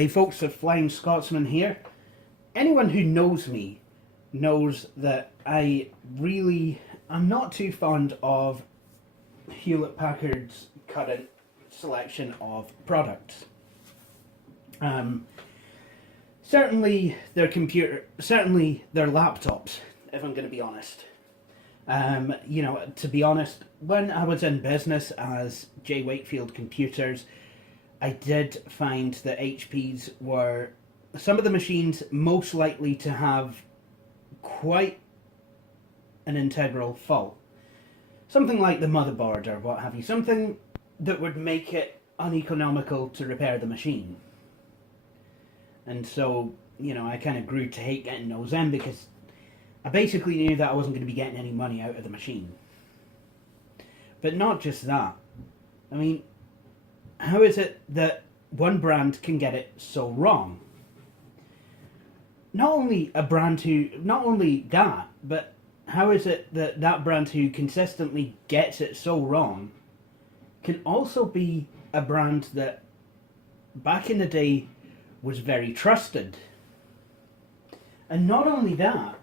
Hey folks, the Flying Scotsman here. Anyone who knows me knows that I'm not too fond of Hewlett-Packard's current selection of products. Certainly their laptops, if I'm going to be honest. To be honest, when I was in business as J. Wakefield Computers, I did find that HPs were some of the machines most likely to have quite an integral fault. Something like the motherboard or what have you. Something that would make it uneconomical to repair the machine. And so, I kind of grew to hate getting those in because I basically knew that I wasn't going to be getting any money out of the machine. But not just that. I mean, how is it that one brand can get it so wrong? Not only that, but how is it that that brand who consistently gets it so wrong can also be a brand that back in the day was very trusted? And not only that,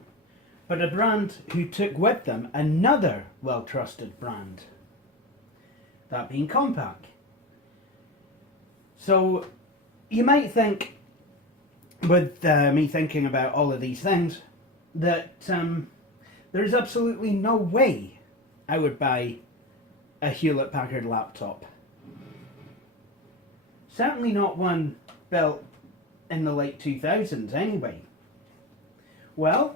but a brand who took with them another well-trusted brand, that being Compaq. So you might think, with me thinking about all of these things, that there's absolutely no way I would buy a Hewlett-Packard laptop. Certainly not one built in the late 2000s anyway. Well,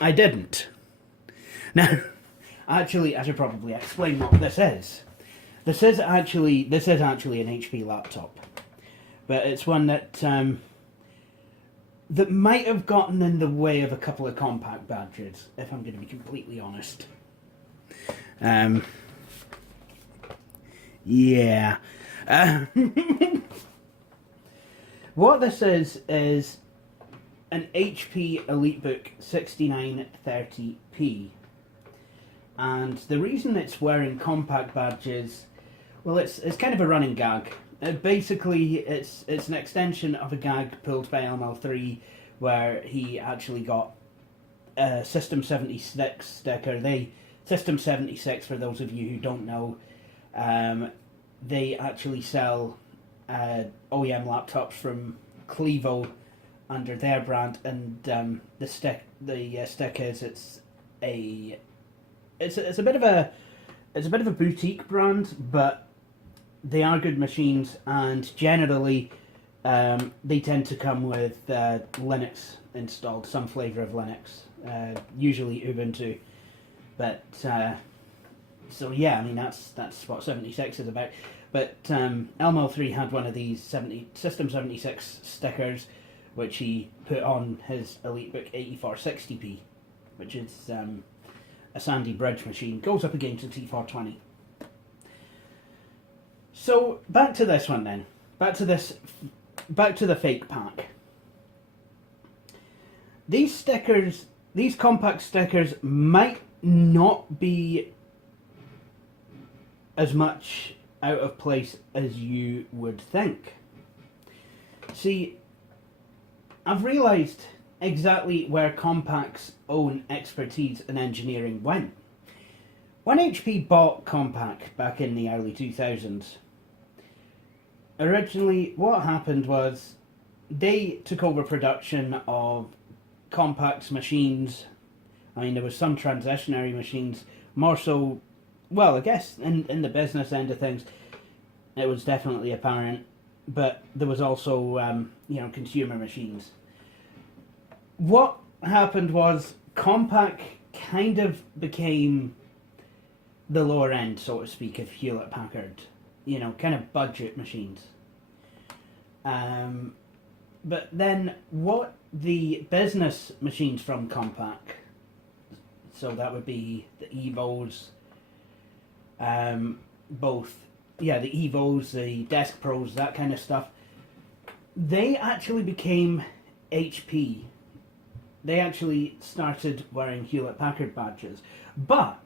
I didn't. Now, actually, I should probably explain what this is. This is actually an HP laptop, but it's one that that might have gotten in the way of a couple of Compaq badges, if I'm going to be completely honest. Yeah. What this is an HP EliteBook 6930p. And the reason it's wearing Compaq badges, well, it's kind of a running gag. Basically, it's an extension of a gag pulled by LML3, where he actually got a System 76 sticker. System 76, for those of you who don't know, they actually sell OEM laptops from Clevo under their brand, and the stick is it's a bit of a boutique brand, but they are good machines, and generally they tend to come with Linux installed, some flavour of Linux, usually Ubuntu. But so yeah, I mean that's what 76 is about. But LML3 had one of these System 76 stickers, which he put on his EliteBook 8460p, which is a Sandy Bridge machine. Goes up against a T420. So back to this one then. Back to the fake pack. These stickers, these Compaq stickers, might not be as much out of place as you would think. See, I've realised exactly where Compaq's own expertise and engineering went. When HP bought Compaq back in the early 2000s, originally what happened was they took over production of Compaq's machines. I mean, there was some transitionary machines, more so, well, I guess in the business end of things, it was definitely apparent, but there was also, consumer machines. What happened was Compaq kind of became the lower end, so to speak, of Hewlett-Packard, kind of budget machines. But then what the business machines from Compaq, so that would be the Evos, the Evos, the Desk Pros, that kind of stuff, they actually became HP. They actually started wearing Hewlett-Packard badges, but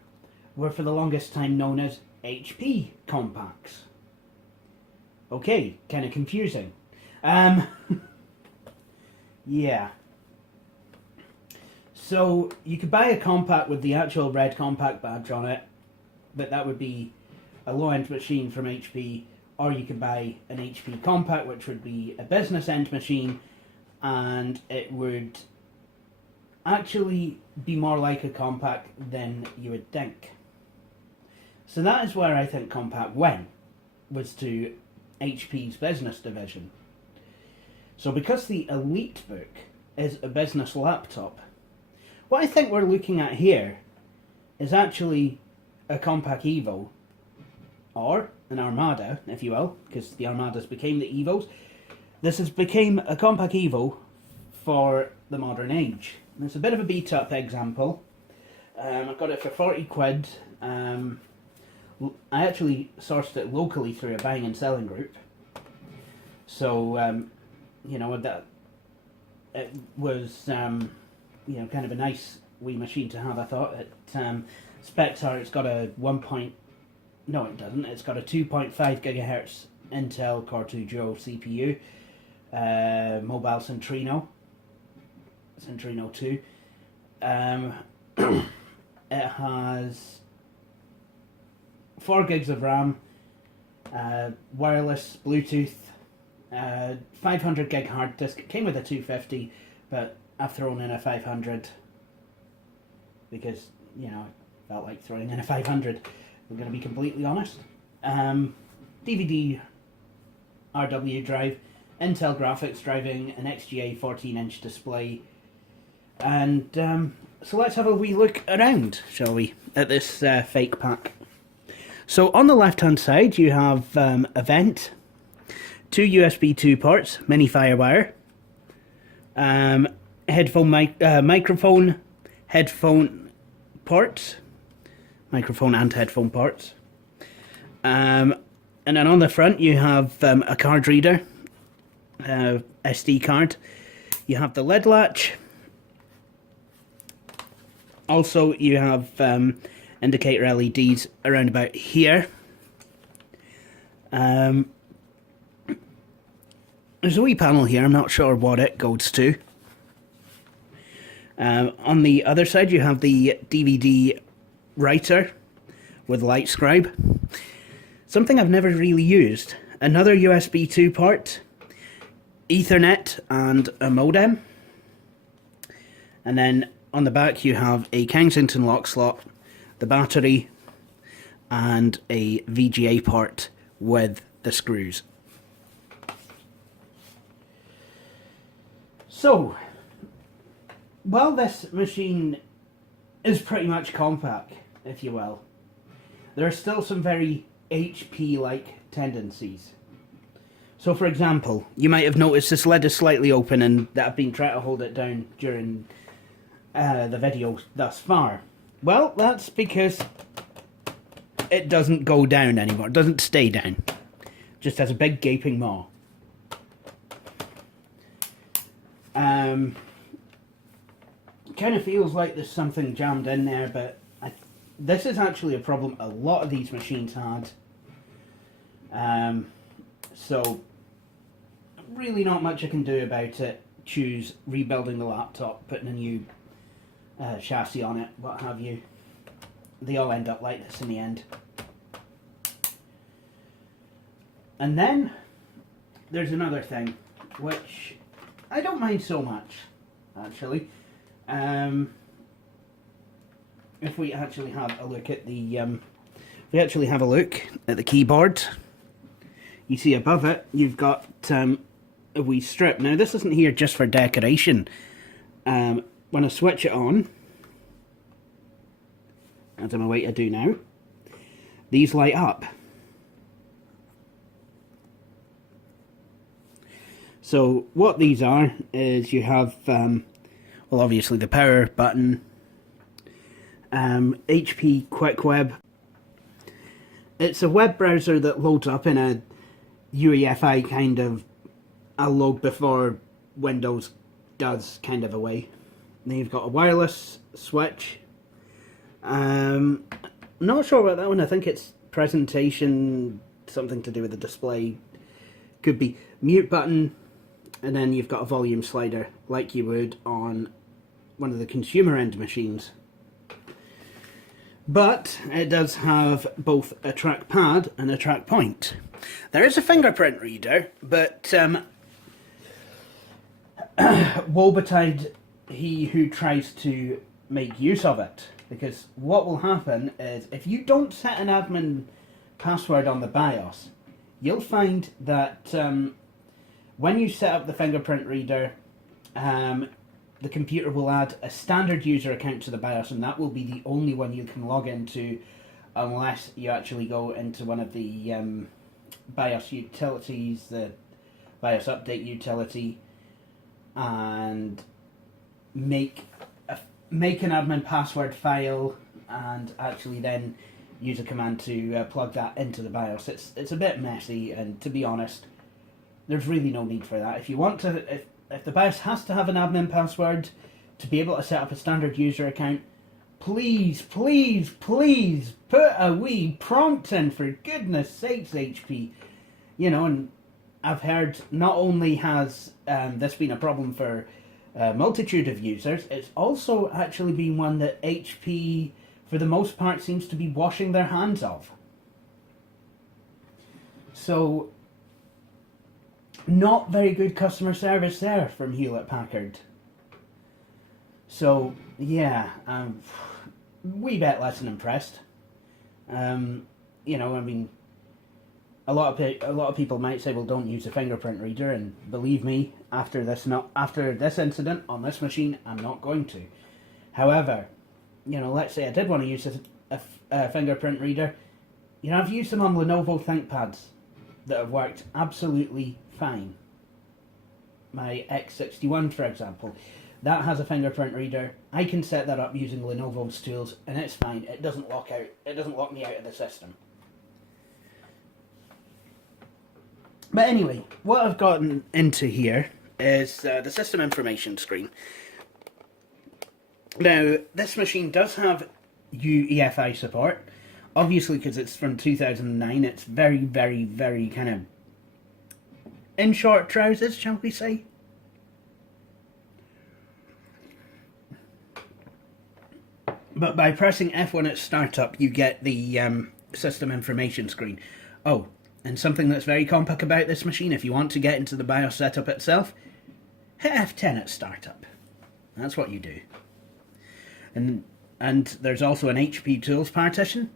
were for the longest time known as HP Compaqs. Okay, kind of confusing. Yeah. So you could buy a compact with the actual red compact badge on it, but that would be a low-end machine from HP, or you could buy an HP compact, which would be a business-end machine, and it would actually be more like a compact than you would think. So that is where I think Compact went, was to HP's business division. So because the EliteBook is a business laptop, what I think we're looking at here is actually a Compact Evo, or an Armada, if you will, because the Armadas became the Evos. This has become a Compact Evo for the modern age. And it's a bit of a beat-up example. I got it for 40 quid. I actually sourced it locally through a buying and selling group. So, you know, that it was, you know, kind of a nice wee machine to have, I thought. It, specs are, it's got a no it doesn't, it's got a 2.5 gigahertz Intel Core 2 Duo CPU, mobile Centrino 2. It has 4 gigs of RAM, wireless, Bluetooth, 500 gig hard disk. It came with a 250, but I've thrown in a 500 because, you know, I felt like throwing in a 500. I'm going to be completely honest. DVD RW drive, Intel graphics driving an XGA 14-inch display, and so let's have a wee look around, shall we, at this fake pack. So on the left-hand side you have a vent, 2 USB 2 ports, mini FireWire, headphone microphone, headphone ports, microphone and headphone ports, and then on the front you have a card reader, SD card. You have the lid latch. Also you have indicator LEDs around about here. There's a wee panel here, I'm not sure what it goes to. On the other side you have the DVD writer with light scribe. Something I've never really used. Another USB 2 port, Ethernet and a modem. And then on the back you have a Kensington lock slot, the battery, and a VGA port with the screws. So, while this machine is pretty much compact, if you will, there are still some very HP-like tendencies. So for example, you might have noticed this lid is slightly open and that I've been trying to hold it down during the video thus far. Well, that's because it doesn't go down anymore, it doesn't stay down. It just has a big gaping maw. Kind of feels like there's something jammed in there, but this is actually a problem a lot of these machines had. So really not much I can do about it. Choose rebuilding the laptop, putting a new chassis on it, what have you. They all end up like this in the end. And then there's another thing which I don't mind so much, actually. If we actually have a look at the keyboard, you see above it you've got a wee strip. Now this isn't here just for decoration. When I switch it on, as I'm away to do now, these light up. So what these are is you have well, obviously the power button, HP Quick Web. It's a web browser that loads up in a UEFI kind of a load before Windows does kind of a way. Then you've got a wireless switch. Not sure about that one. I think it's presentation, something to do with the display. Could be mute button, and then you've got a volume slider like you would on one of the consumer end machines. But it does have both a trackpad and a track point. There is a fingerprint reader, but woe betide he who tries to make use of it. Because what will happen is, if you don't set an admin password on the BIOS, you'll find that when you set up the fingerprint reader, the computer will add a standard user account to the BIOS, and that will be the only one you can log into unless you actually go into one of the BIOS utilities, the BIOS update utility, and make an admin password file, and actually then use a command to plug that into the BIOS. It's a bit messy, and to be honest, there's really no need for that. If you want to, if the BIOS has to have an admin password to be able to set up a standard user account, please, please, please put a wee prompt in, for goodness sakes, HP. You know, and I've heard not only has this been a problem for a multitude of users, it's also actually been one that HP, for the most part, seems to be washing their hands of. So, not very good customer service there from Hewlett-Packard. So, yeah, wee bit less than impressed. You know, I mean, a lot of people might say, well, don't use a fingerprint reader, and believe me, after this incident on this machine, I'm not going to. However, you know, let's say I did want to use a fingerprint reader. You know, I've used them on Lenovo ThinkPads that have worked absolutely fine. My X61, for example, that has a fingerprint reader. I can set that up using Lenovo's tools, and it's fine. It doesn't lock me out of the system. But anyway, what I've gotten into here is the system information screen. Now, this machine does have UEFI support. Obviously, because it's from 2009, it's very, very, very kind of in short trousers, shall we say. But by pressing F1 at startup, you get the system information screen. Oh, and something that's very compact about this machine, if you want to get into the BIOS setup itself, hit F10 at startup. That's what you do. And there's also an HP Tools partition.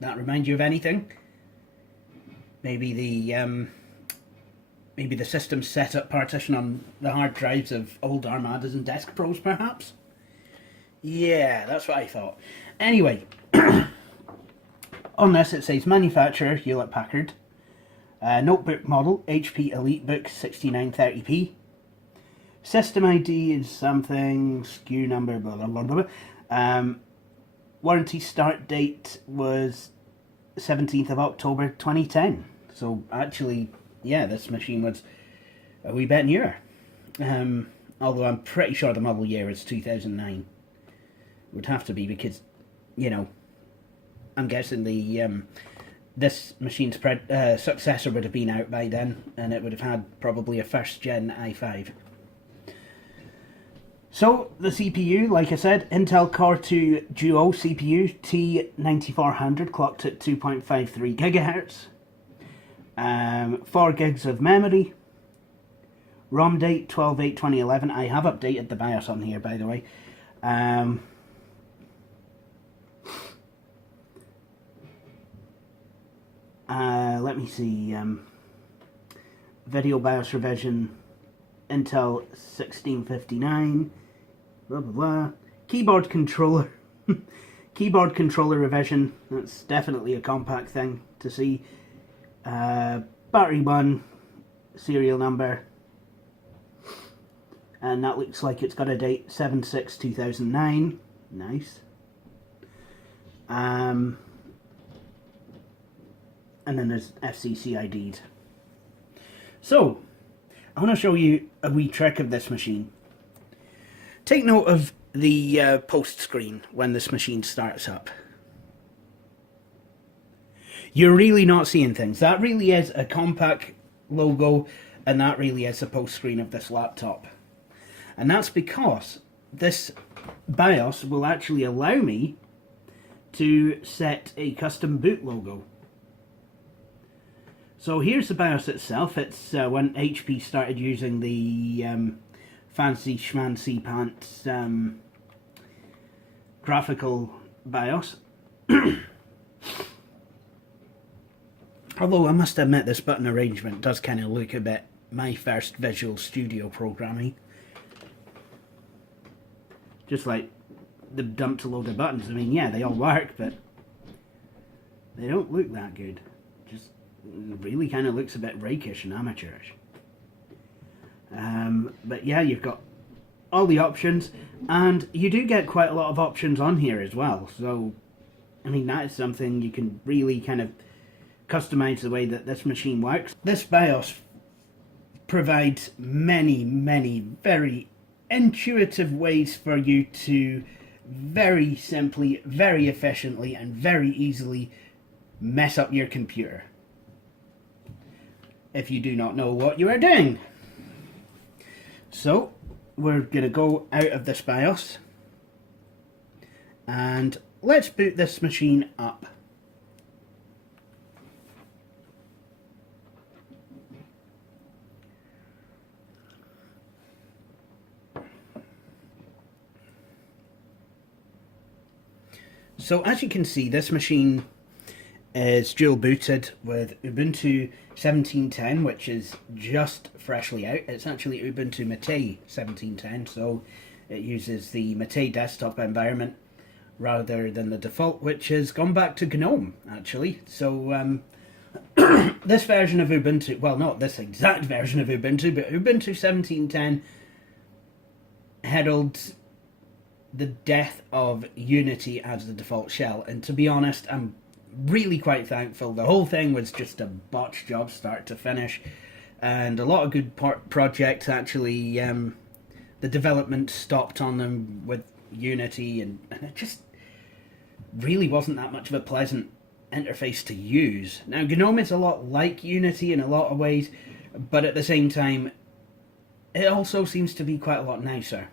That remind you of anything? Maybe the system setup partition on the hard drives of old Armadas and Desk Pros, perhaps? Yeah, that's what I thought. Anyway, on this it says manufacturer Hewlett-Packard, notebook model HP EliteBook 6930p. System ID is something, SKU number, blah blah blah blah. Warranty start date was 17th of October 2010. So actually, yeah, this machine was a wee bit newer. Although I'm pretty sure the model year is 2009. Would have to be, because, you know, I'm guessing the this machine's successor would have been out by then, and it would have had probably a first gen i5. So, the CPU, like I said, Intel Core 2 Duo CPU, T9400, clocked at 2.53 GHz. 4 gigs of memory. ROM date 12/8/2011. I have updated the BIOS on here, by the way. Let me see. Video BIOS revision, Intel 1659. Blah blah blah. Keyboard controller. Keyboard controller revision. That's definitely a compact thing to see. Battery 1, serial number. And that looks like it's got a date 7/6/2009. Nice. And then there's FCC IDs. So, I want to show you a wee trick of this machine. Take note of the post screen when this machine starts up. You're really not seeing things. That really is a Compaq logo, and that really is the post screen of this laptop. And that's because this BIOS will actually allow me to set a custom boot logo. So here's the BIOS itself. It's when HP started using the fancy schmancy pants graphical BIOS. Although I must admit this button arrangement does kind of look a bit my first Visual Studio programming. Just like the dumped a load of buttons. I mean, yeah, they all work, but they don't look that good. Just really kind of looks a bit rakish and amateurish. But yeah, you've got all the options, and you do get quite a lot of options on here as well. So, I mean, that is something you can really kind of customize the way that this machine works. This BIOS provides many, many very intuitive ways for you to very simply, very efficiently, and very easily mess up your computer if you do not know what you are doing. So we're going to go out of this BIOS and let's boot this machine up. So as you can see, this machine is dual booted with Ubuntu 17.10, which is just freshly out. It's actually Ubuntu MATE 17.10, so it uses the MATE desktop environment rather than the default, which has gone back to GNOME, actually. So this version of Ubuntu, well, not this exact version of Ubuntu, but Ubuntu 17.10 heralds the death of Unity as the default shell, and to be honest, I'm really quite thankful. The whole thing was just a botch job start to finish, and a lot of good projects actually, the development stopped on them with Unity, and it just really wasn't that much of a pleasant interface to use. Now, GNOME is a lot like Unity in a lot of ways, but at the same time, it also seems to be quite a lot nicer.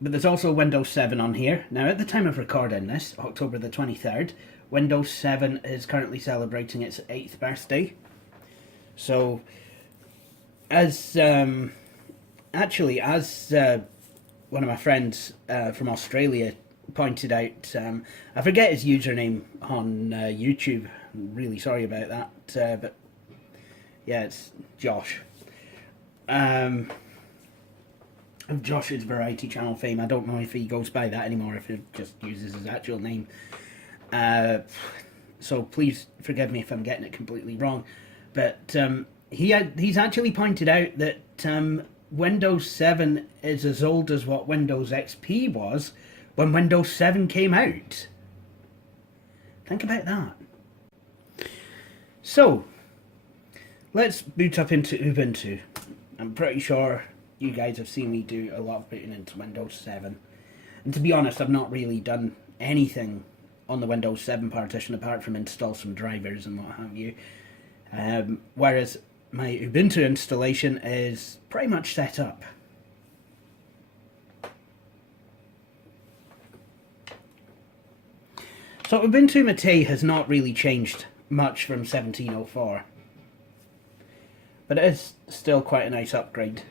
But there's also Windows 7 on here. Now, at the time of recording this, October the 23rd, Windows 7 is currently celebrating its 8th birthday. So, as actually, as one of my friends from Australia pointed out, I forget his username on YouTube. I'm really sorry about that, but yeah, it's Josh. Of Josh's Variety Channel fame. I don't know if he goes by that anymore, if he just uses his actual name. So please forgive me if I'm getting it completely wrong. But he's actually pointed out that Windows 7 is as old as what Windows XP was when Windows 7 came out. Think about that. So, let's boot up into Ubuntu. I'm pretty sure you guys have seen me do a lot of booting into Windows 7. And to be honest, I've not really done anything on the Windows 7 partition apart from install some drivers and what have you. Whereas my Ubuntu installation is pretty much set up. So Ubuntu MATE has not really changed much from 17.04. But it is still quite a nice upgrade.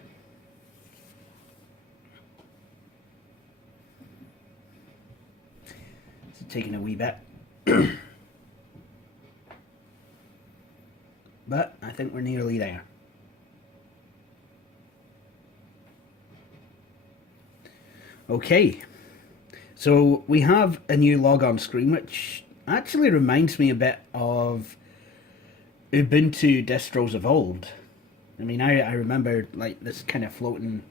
Taking a wee bit. But I think we're nearly there. Okay, so we have a new logon screen, which actually reminds me a bit of Ubuntu distros of old. I mean, I remember like this kind of floating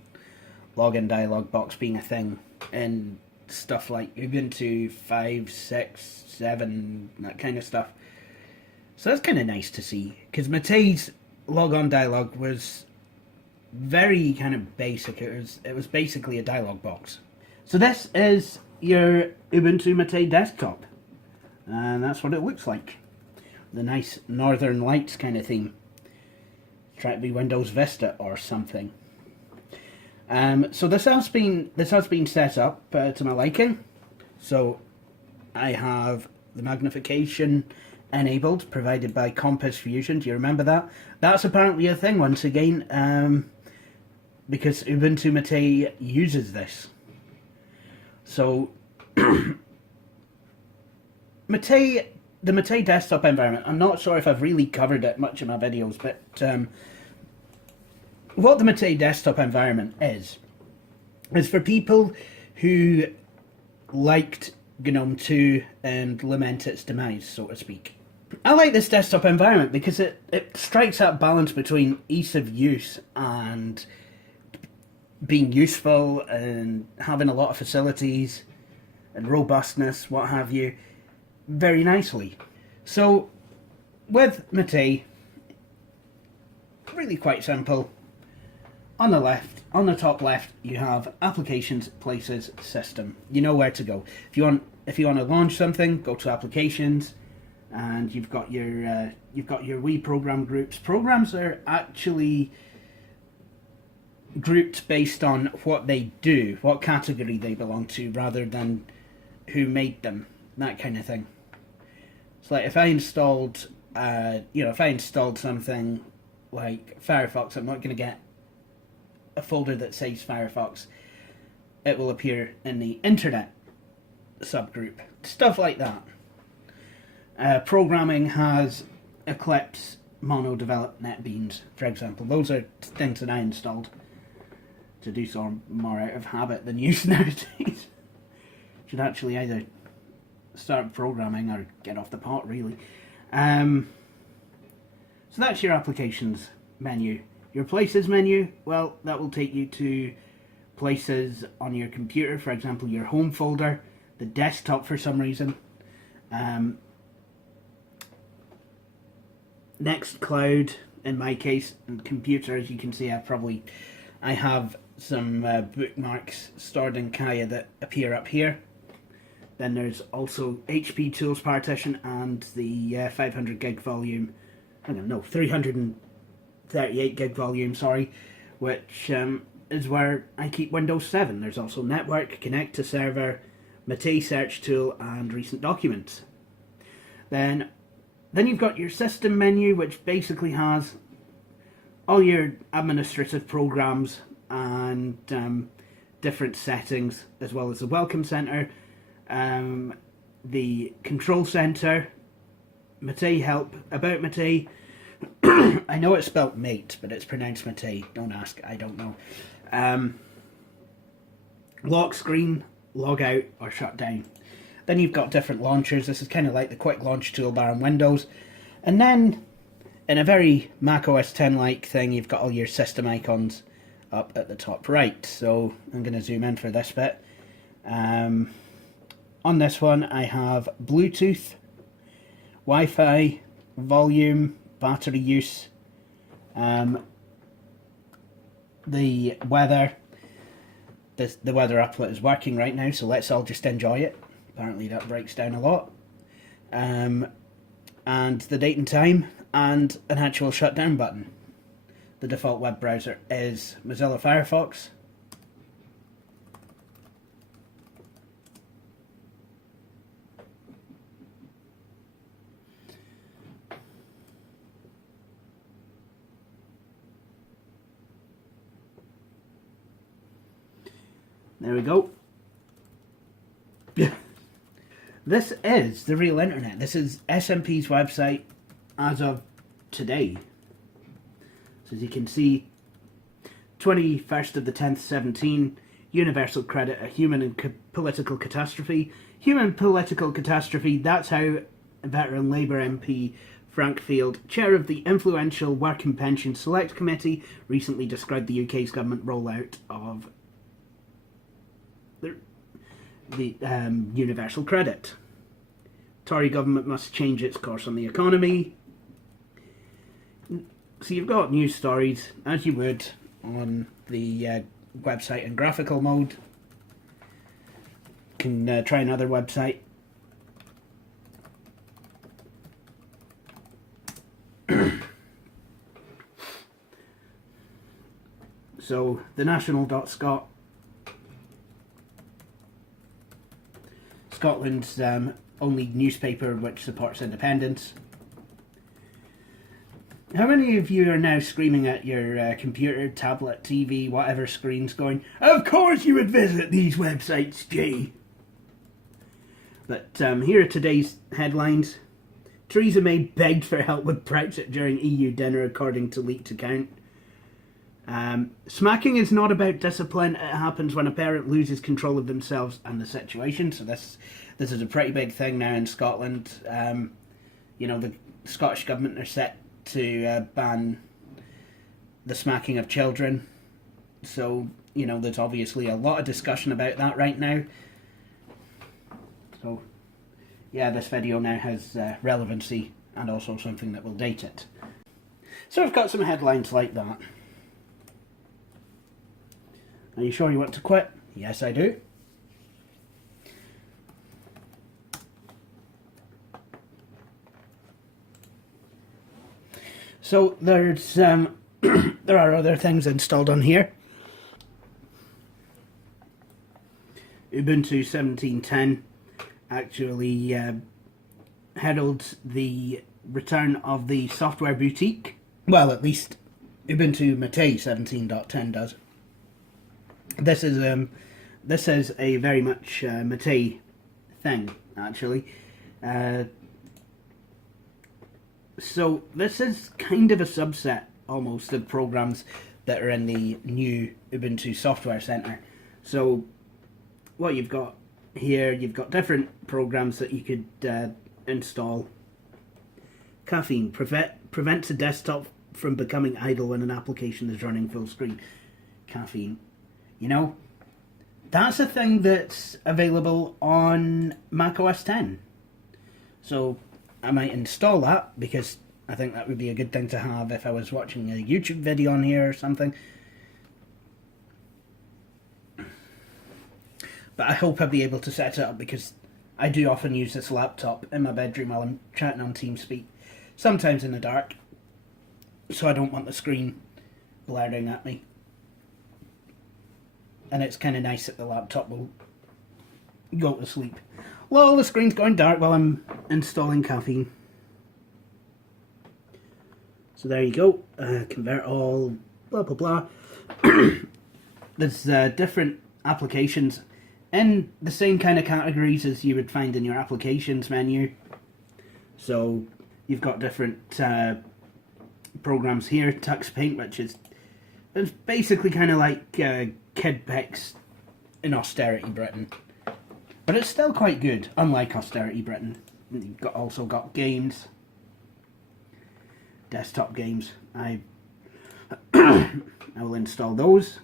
login dialog box being a thing in stuff like Ubuntu 5, 6, 7, that kind of stuff. So that's kind of nice to see, because Mate's logon dialog was very kind of basic. It was basically a dialog box. So this is your Ubuntu MATE desktop. And that's what it looks like. The nice Northern Lights kind of theme. Try to be Windows Vista or something. So this has been set up to my liking. So I have the magnification enabled, provided by Compass Fusion. Do you remember that? That's apparently a thing once again, because Ubuntu MATE uses this. So MATE, the MATE desktop environment, I'm not sure if I've really covered it much in my videos, but what the MATE desktop environment is for people who liked GNOME 2 and lament its demise, so to speak. I like this desktop environment because it strikes that balance between ease of use and being useful and having a lot of facilities and robustness, what have you, very nicely. So with MATE, really quite simple. On the left, on the top left, you have Applications, Places, System. You know where to go. If you want to launch something, go to Applications, and you've got your wee program groups. Programs are actually grouped based on what they do, what category they belong to, rather than who made them. That kind of thing. It's like if I installed, something like Firefox, I'm not going to get a folder that says Firefox. It will appear in the Internet subgroup. Stuff like that. Programming has Eclipse, Mono developed NetBeans, for example. Those are things that I installed to do so more out of habit than use nowadays. Should actually either start programming or get off the pot, really. So that's your Applications menu. Your Places menu, well, that will take you to places on your computer, for example, your home folder, the desktop for some reason, Nextcloud, in my case, and computer, as you can see, I have some bookmarks stored in Kaya that appear up here. Then there's also HP Tools partition and the 500 gig volume, 338 gig volume, sorry, which is where I keep Windows 7. There's also Network, Connect to Server, MATE Search Tool, and Recent Documents. Then you've got your System menu, which basically has all your administrative programs and different settings, as well as the Welcome Center, the Control Center, MATE Help, About MATE. I know it's spelled mate, but it's pronounced MATE. Don't ask, I don't know. Lock screen, log out, or shut down. Then you've got different launchers. This is kind of like the quick launch toolbar on Windows. And then, in a very Mac OS X-like thing, you've got all your system icons up at the top right. So I'm going to zoom in for this bit. On this one, I have Bluetooth, Wi-Fi, volume, battery use, the weather. The weather applet is working right now, so let's all just enjoy it. Apparently that breaks down a lot. And the date and time, and an actual shutdown button. The default web browser is Mozilla Firefox. There we go. This is the real internet. This is SMP's website as of today. So as you can see, 21st of the 10th, 17, universal credit, a human and political catastrophe. Human political catastrophe, that's how veteran Labour MP Frank Field, chair of the influential Work and Pension Select Committee, recently described the UK's government rollout of the universal credit. Tory government must change its course on the economy. So you've got news stories, as you would on the website in graphical mode. You can try another website. So the national.scot, Scotland's only newspaper which supports independence. How many of you are now screaming at your computer, tablet, TV, whatever screens going, "Of course you would visit these websites, Jay"? But here are today's headlines. Theresa May begged for help with Brexit during EU dinner, according to leaked account. Smacking is not about discipline. It happens when a parent loses control of themselves and the situation. So this is a pretty big thing now in Scotland. You know, the Scottish government are set to ban the smacking of children. So, you know, there's obviously a lot of discussion about that right now. So, yeah, this video now has relevancy and also something that will date it. So I've got some headlines like that. Are you sure you want to quit? Yes, I do. So there's there are other things installed on here. Ubuntu 17.10 actually heralds the return of the software boutique. Well, at least Ubuntu MATE 17.10 does. This is a very much MATE thing, actually. So this is kind of a subset, almost, of programs that are in the new Ubuntu Software Center. So what you've got here, you've got different programs that you could install. Caffeine prevents a desktop from becoming idle when an application is running full screen. Caffeine. You know, that's a thing that's available on Mac OS X. So I might install that because I think that would be a good thing to have if I was watching a YouTube video on here or something. But I hope I'll be able to set it up because I do often use this laptop in my bedroom while I'm chatting on TeamSpeak, sometimes in the dark, so I don't want the screen blaring at me. And it's kind of nice that the laptop will go to sleep. Well, the screen's going dark while I'm installing Caffeine. So there you go. Convert all, blah blah blah. There's different applications in the same kind of categories as you would find in your applications menu. So you've got different programs here. Tux Paint, which is basically kind of like Kid Pics in austerity Britain. But it's still quite good, unlike austerity Britain. You've also got games, desktop games. I will install those.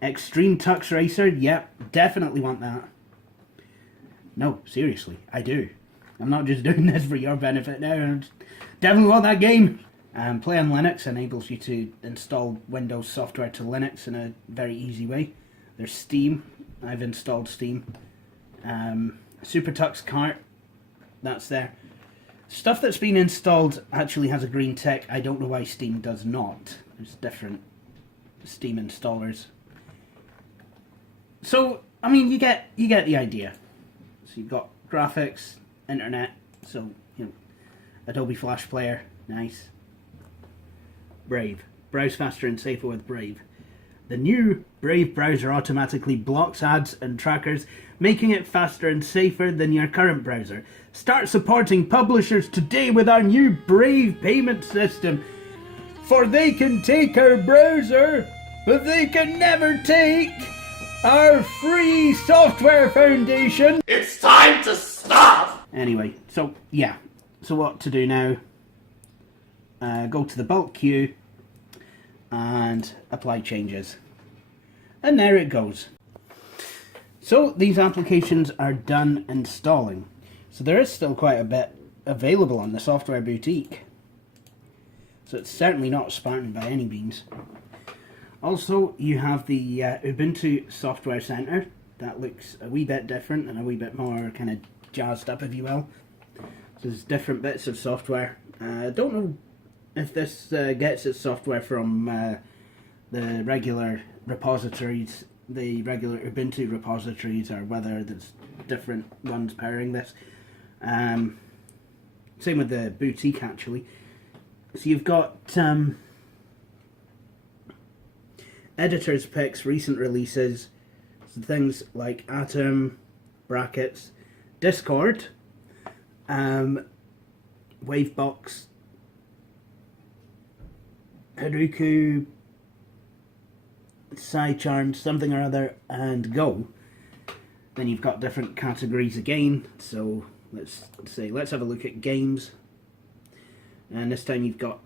Extreme Tux Racer, yep, definitely want that. No, seriously, I do. I'm not just doing this for your benefit now. I definitely want that game. Play on Linux enables you to install Windows software to Linux in a very easy way. There's Steam. I've installed Steam. SuperTux Cart, that's there. Stuff that's been installed actually has a green tick. I don't know why Steam does not. There's different Steam installers. So, I mean, you get the idea. So you've got graphics, internet, so, you know, Adobe Flash Player, nice. Brave. Browse faster and safer with Brave. The new Brave browser automatically blocks ads and trackers, making it faster and safer than your current browser. Start supporting publishers today with our new Brave payment system. For they can take our browser, but they can never take our free software foundation. It's time to stop! Anyway, so yeah. So what to do now? Go to the bulk queue and apply changes. And there it goes. So these applications are done installing. So there is still quite a bit available on the software boutique. So it's certainly not Spartan by any means. Also, you have the Ubuntu Software Center. That looks a wee bit different and a wee bit more kind of jazzed up, if you will. So there's different bits of software. I don't know if this gets its software from the regular repositories, the regular Ubuntu repositories, or whether there's different ones powering this. Same with the boutique, actually. So you've got editors picks, recent releases, so things like Atom, Brackets, Discord, Wavebox, Heroku, Psycharm, something or other, and Go. Then you've got different categories again. So let's have a look at games. And this time you've got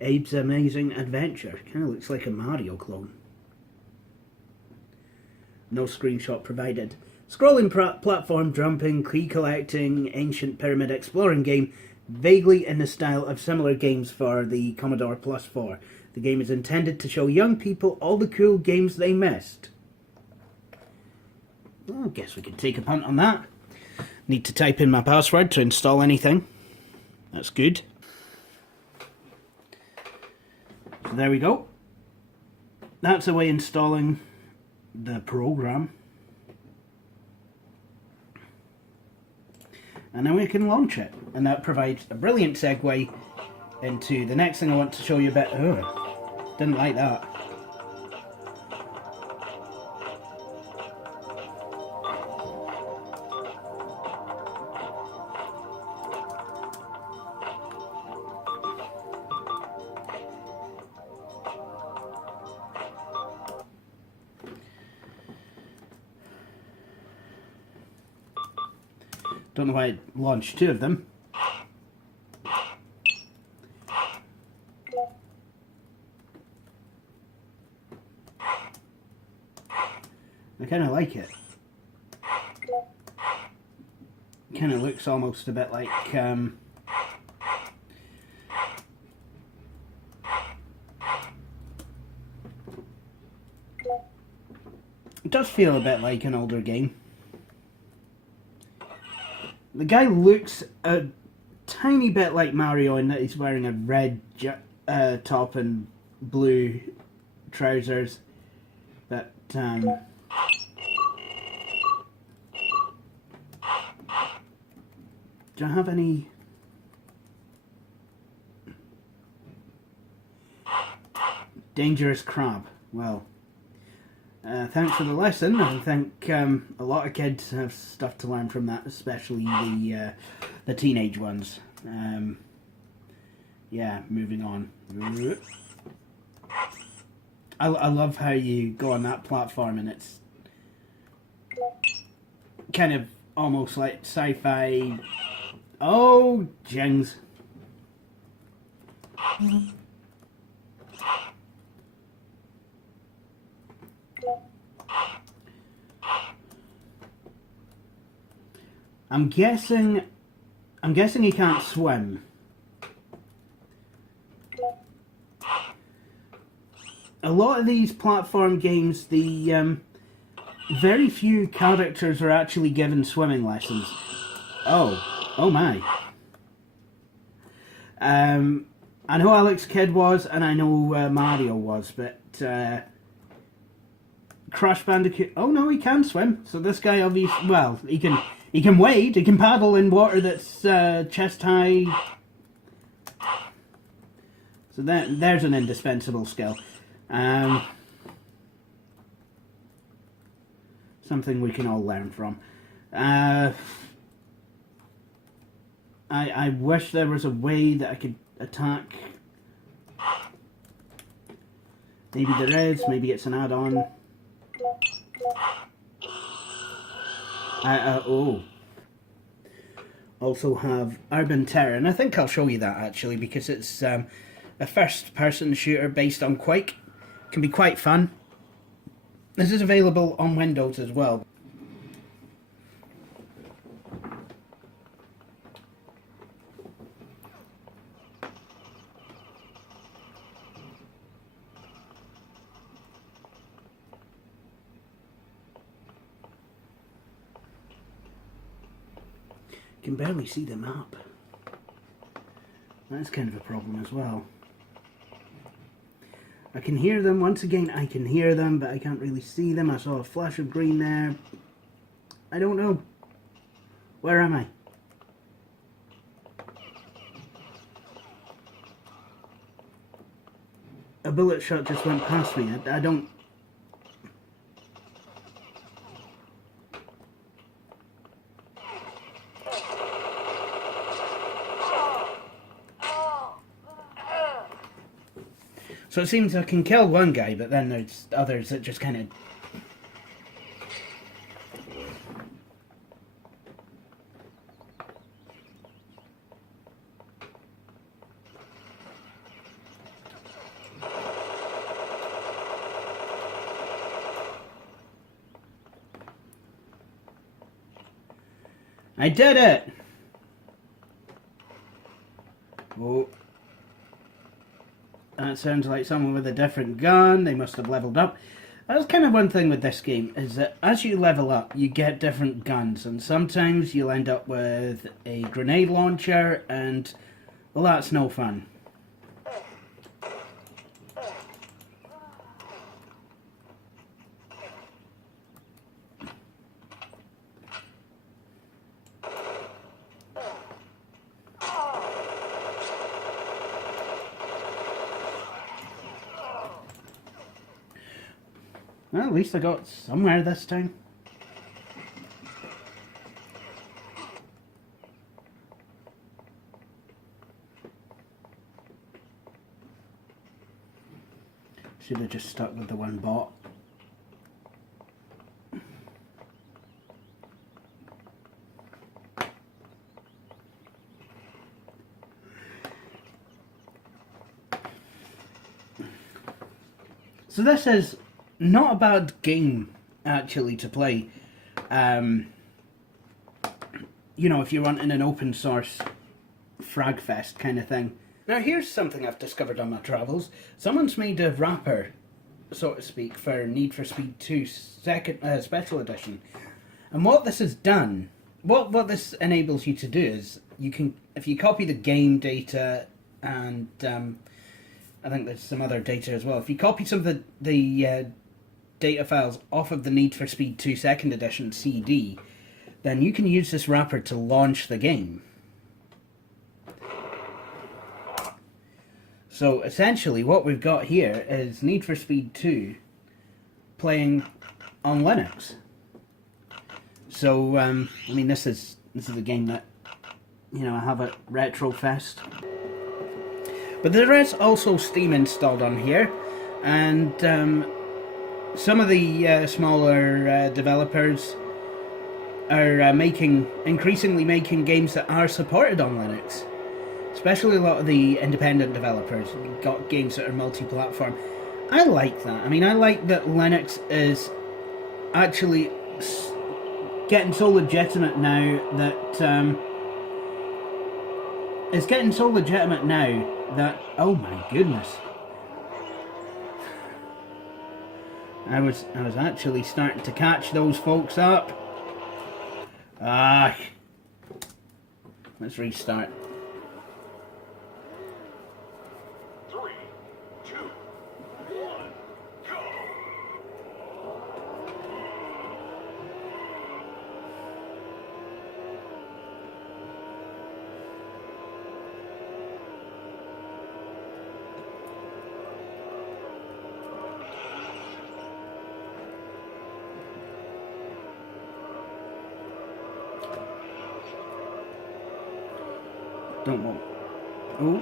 Abe's Amazing Adventure. Kind of looks like a Mario clone. No screenshot provided. Scrolling platform jumping, key collecting, ancient pyramid exploring game, vaguely in the style of similar games for the Commodore Plus 4. The game is intended to show young people all the cool games they missed. Well, I guess we could take a punt on that. Need to type in my password to install anything. That's good. So there we go. That's a way installing the program. And then we can launch it. And that provides a brilliant segue into the next thing I want to show you a bit. Oh, didn't like that. Don't know why I launched two of them. I kind of like it. Kind of looks almost a bit like it does feel a bit like an older game. The guy looks a tiny bit like Mario in that he's wearing a red top and blue trousers, but do I have any? Dangerous crab. Well, thanks for the lesson. I think a lot of kids have stuff to learn from that, especially the teenage ones. Yeah, moving on. I love how you go on that platform and it's kind of almost like sci-fi. Oh, jings. I'm guessing he can't swim. A lot of these platform games, the very few characters are actually given swimming lessons. Oh my. I know Alex Kidd was, and I know Mario was, but Crash Bandicoot. Oh no, he can swim. So this guy obviously, well, he can wade. He can paddle in water that's chest high. So there's an indispensable skill. Something we can all learn from. I wish there was a way that I could attack. Maybe there is. Maybe it's an add-on. Oh. Also have Urban Terror, and I think I'll show you that actually because it's a first-person shooter based on Quake. Can be quite fun. This is available on Windows as well. Can barely see the map. That's kind of a problem as well. I can hear them. Once again, I can hear them, but I can't really see them. I saw a flash of green there. I don't know. Where am I? A bullet shot just went past me. I don't... So it seems I can kill one guy, but then there's others that just kind of... I did it! Oh. That sounds like someone with a different gun. They must have leveled up. That's kind of one thing with this game, is that as you level up, you get different guns. And sometimes you'll end up with a grenade launcher, and, well, that's no fun. Well, at least I got somewhere this time. Should have just stuck with the one bot. So this is not a bad game, actually, to play. You know, if you're wanting an open source fragfest kind of thing. Now here's something I've discovered on my travels. Someone's made a wrapper, so to speak, for Need for Speed 2 Special Edition. And what this has done, what this enables you to do is, you can, if you copy the game data and I think there's some other data as well. If you copy some of the data files off of the Need for Speed 2 Second Edition CD, then you can use this wrapper to launch the game. So essentially what we've got here is Need for Speed 2 playing on Linux. So I mean, this is a game that, you know, I have at Retrofest. But there is also Steam installed on here, and some of the smaller developers are increasingly making games that are supported on Linux. Especially a lot of the independent developers got games that are multi-platform. I like that. I mean, I like that Linux is actually getting so legitimate now that it's getting so legitimate now that, oh my goodness, I was actually starting to catch those folks up. Let's restart. 3, 2, 1, go! Don't want. Oh.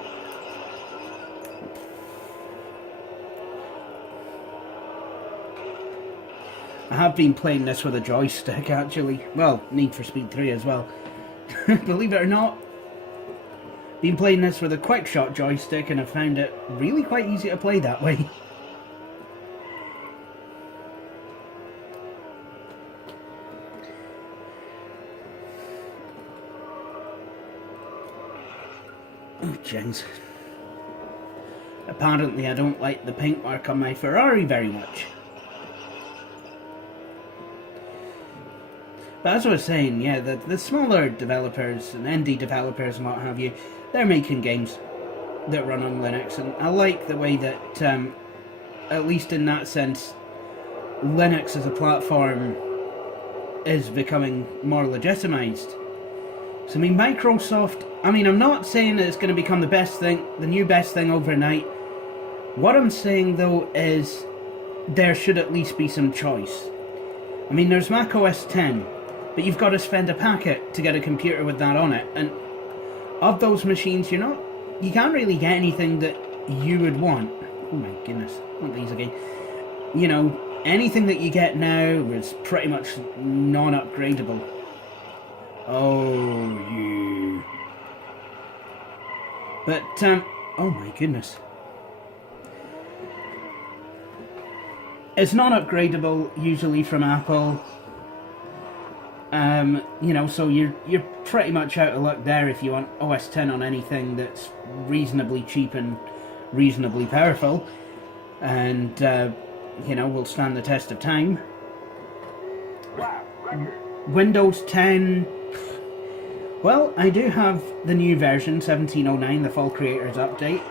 I have been playing this with a joystick, actually. Well, Need for Speed 3 as well. Believe it or not. Been playing this with a quick shot joystick, and I found it really quite easy to play that way. Oh, jeez. Apparently I don't like the paint mark on my Ferrari very much. But as I was saying, yeah, the smaller developers and indie developers and what have you, they're making games that run on Linux, and I like the way that at least in that sense, Linux as a platform is becoming more legitimized. So I mean, Microsoft, I mean, I'm not saying that it's going to become the best thing, the new best thing overnight. What I'm saying though is there should at least be some choice. I mean, there's Mac OS 10, but you've got to spend a packet to get a computer with that on it, and of those machines, you can't really get anything that you would want. Oh my goodness, not these again. You know, anything that you get now is pretty much non-upgradable. Oh, you. But, oh my goodness. It's non-upgradable usually from Apple. You know, so you're pretty much out of luck there if you want OS 10 on anything that's reasonably cheap and reasonably powerful, and you know, will stand the test of time. Windows 10. Well, I do have the new version 1709, the Fall Creators Update,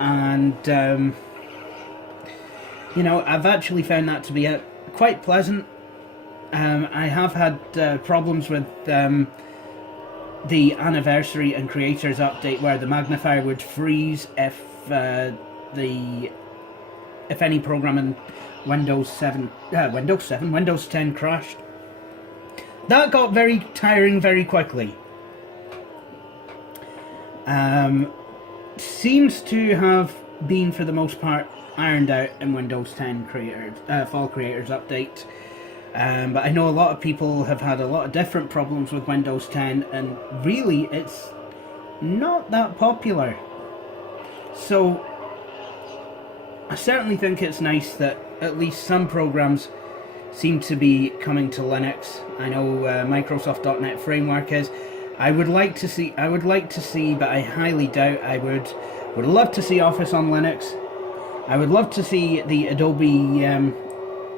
and you know, I've actually found that to be quite pleasant. I have had problems with the Anniversary and Creators Update where the magnifier would freeze if any program in Windows 10 crashed. That got very tiring very quickly. Seems to have been, for the most part, ironed out in Windows 10 Fall Creators Update. But I know a lot of people have had a lot of different problems with Windows 10, and really it's not that popular. So I certainly think it's nice that at least some programs seem to be coming to Linux. I know Microsoft.NET Framework is. I would like to see, but I highly doubt I would love to see Office on Linux. I would love to see the Adobe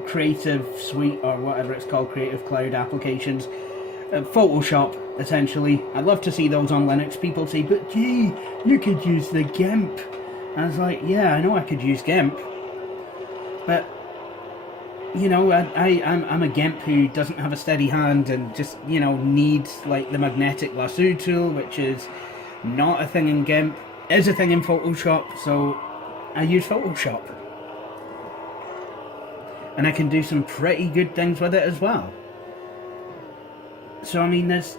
Creative Suite, or whatever it's called, Creative Cloud applications, Photoshop, essentially. I'd love to see those on Linux. People say, but gee, you could use the GIMP. I was like, yeah, I know I could use GIMP, but you know, I'm a GIMP who doesn't have a steady hand and just, you know, needs like the magnetic lasso tool, which is not a thing in GIMP, is a thing in Photoshop, so I use Photoshop. And I can do some pretty good things with it as well. So I mean, there's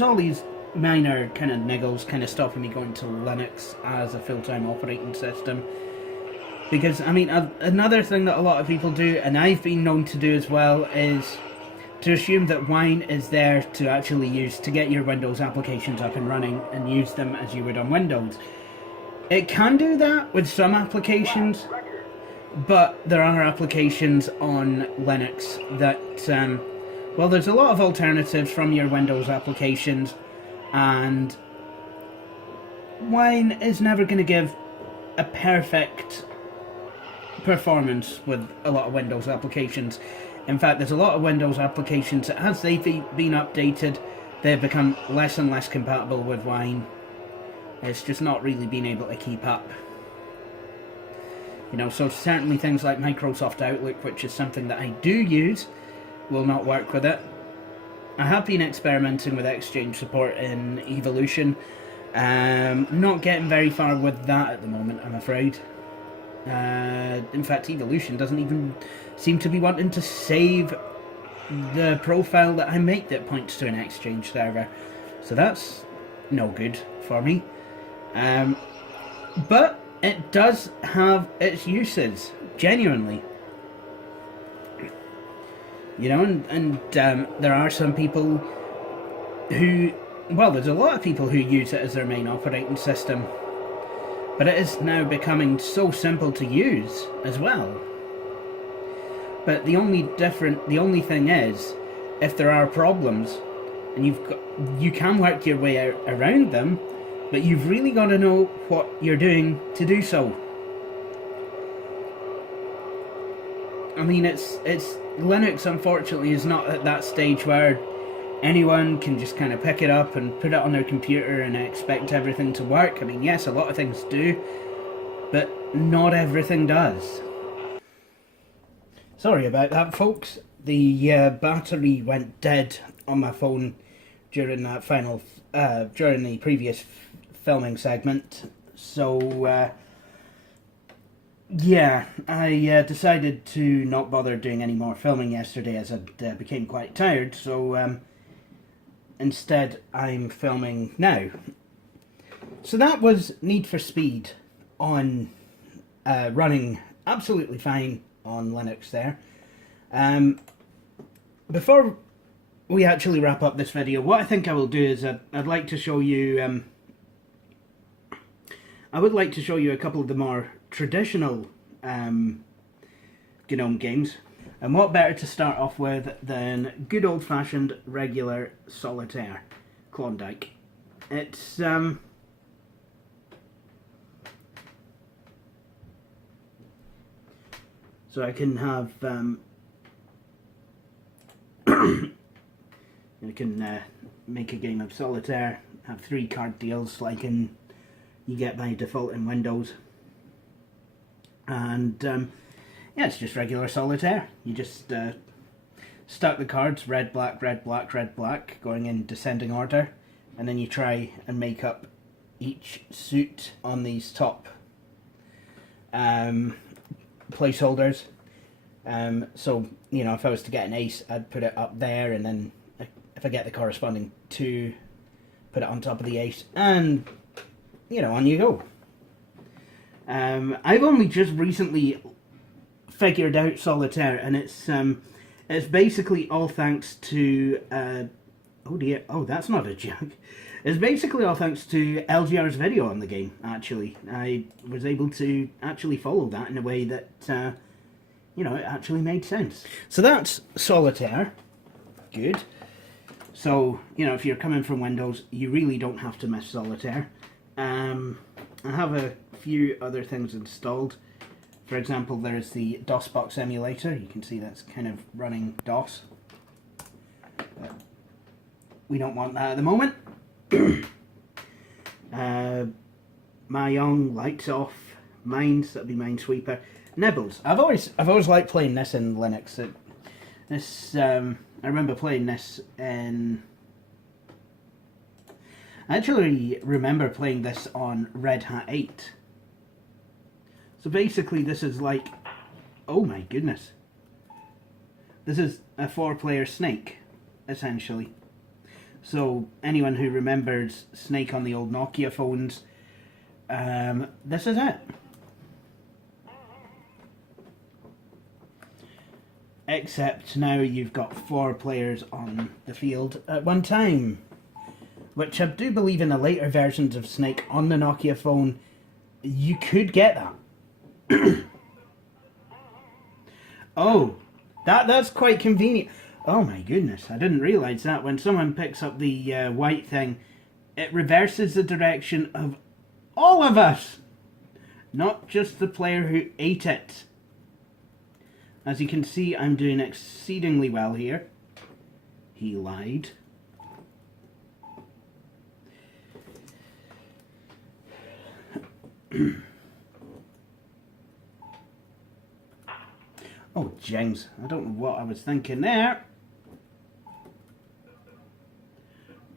all these minor kind of niggles kind of stopping me going to Linux as a full-time operating system. Because, I mean, another thing that a lot of people do, and I've been known to do as well, is to assume that Wine is there to actually use to get your Windows applications up and running and use them as you would on Windows. It can do that with some applications, but there are applications on Linux that, well, there's a lot of alternatives from your Windows applications, and Wine is never going to give a perfect performance with a lot of Windows applications. In fact, there's a lot of Windows applications that, as they've been updated, they've become less and less compatible with Wine. It's just not really been able to keep up. You know, so certainly things like Microsoft Outlook, which is something that I do use, will not work with it. I have been experimenting with Exchange support in Evolution. Not getting very far with that at the moment, I'm afraid. In fact, Evolution doesn't even seem to be wanting to save the profile that I make that points to an Exchange server. So that's no good for me. But it does have its uses, genuinely. You know, and there are some people who, well, there's a lot of people who use it as their main operating system. But it is now becoming so simple to use as well. But the only thing is, if there are problems, and you can work your way around them, but you've really got to know what you're doing to do so. I mean, it's Linux, unfortunately, is not at that stage where anyone can just kind of pick it up and put it on their computer and expect everything to work. I mean, yes, a lot of things do, but not everything does. Sorry about that, folks. The battery went dead on my phone during that during the previous filming segment. So, yeah, I decided to not bother doing any more filming yesterday as I became quite tired. So, instead, I'm filming now. So that was Need for Speed on running absolutely fine on Linux there. Before we actually wrap up this video, what I think I will do is I'd like to show you I would like to show you a couple of the more traditional GNOME games. And what better to start off with than good old-fashioned regular solitaire Klondike. It's so I can have I can make a game of solitaire, have 3 card deals like you get by default in Windows, and yeah, it's just regular solitaire. You just stack the cards, red, black, red, black, red, black, going in descending order, and then you try and make up each suit on these top placeholders. So, you know, if I was to get an ace, I'd put it up there, and then if I get the corresponding 2, put it on top of the ace, and, you know, on you go. I've only just recently figured out solitaire, and it's basically all thanks to, oh dear, oh, that's not a joke. It's basically all thanks to LGR's video on the game, actually. I was able to actually follow that in a way that, you know, it actually made sense. So that's solitaire. Good. So, you know, if you're coming from Windows, you really don't have to miss solitaire. I have a few other things installed. For example, there's the DOSBox emulator. You can see that's kind of running DOS. But we don't want that at the moment. Mahjong, Lights Off, Mines, that'd be Minesweeper. Nibbles. I've always liked playing this in Linux. I remember playing this in. I actually remember playing this on Red Hat 8. So basically, this is like, oh my goodness, this is a 4-player Snake, essentially. So anyone who remembers Snake on the old Nokia phones, this is it. Except now you've got 4 players on the field at one time, which I do believe in the later versions of Snake on the Nokia phone, you could get that. Oh, that's quite convenient. Oh my goodness, I didn't realise that. When someone picks up the white thing, it reverses the direction of all of us, not just the player who ate it. As you can see, I'm doing exceedingly well here. He lied. Oh, James, I don't know what I was thinking there.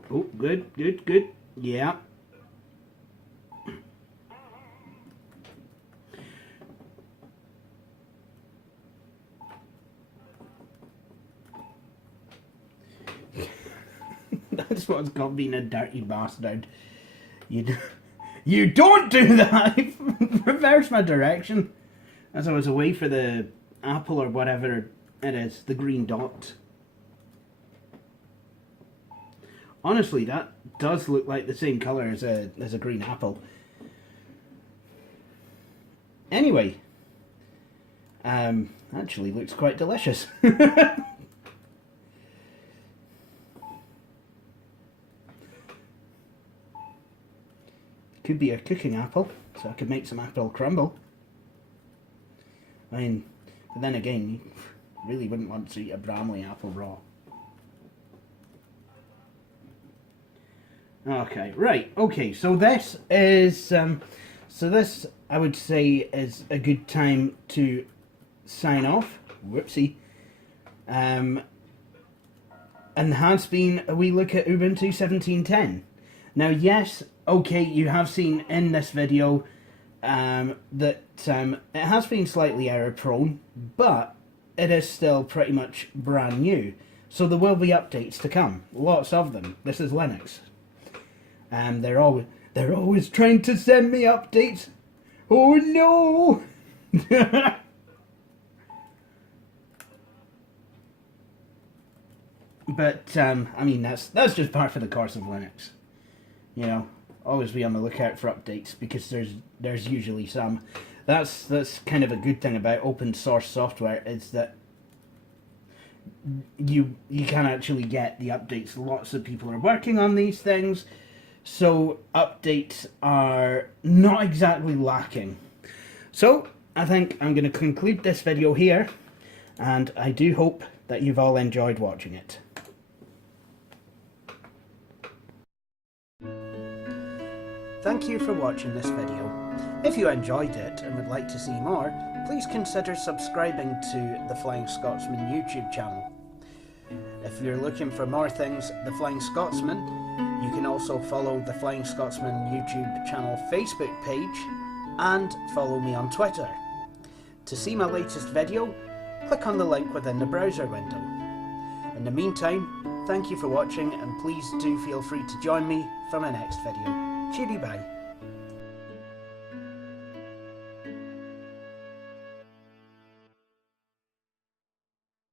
Oh, good, good, good. Yeah. That's what's called being a dirty bastard. You don't do that! Reverse my direction. As I was away for the apple or whatever it is, the green dot. Honestly, that does look like the same colour as a green apple. Anyway, actually looks quite delicious. Could be a cooking apple, so I could make some apple crumble. I mean, but then again, you really wouldn't want to eat a Bramley apple raw. Okay, right, okay, so this is So this, I would say, is a good time to sign off. Whoopsie. And has been a wee look at Ubuntu 17.10. Now, yes, okay, you have seen in this video that it has been slightly error prone, but it is still pretty much brand new. So there will be updates to come, lots of them. This is Linux. They're always trying to send me updates. Oh no! But I mean, that's just part of the course of Linux. You know, always be on the lookout for updates, because there's usually some. That's kind of a good thing about open source software, is that you can actually get the updates. Lots of people are working on these things, so updates are not exactly lacking. So I think I'm going to conclude this video here, and I do hope that you've all enjoyed watching it. Thank you for watching this video. If you enjoyed it and would like to see more, please consider subscribing to the Flying Scotsman YouTube channel. If you're looking for more things The Flying Scotsman, you can also follow the Flying Scotsman YouTube channel Facebook page and follow me on Twitter. To see my latest video, click on the link within the browser window. In the meantime, thank you for watching, and please do feel free to join me for my next video. Cheery bye.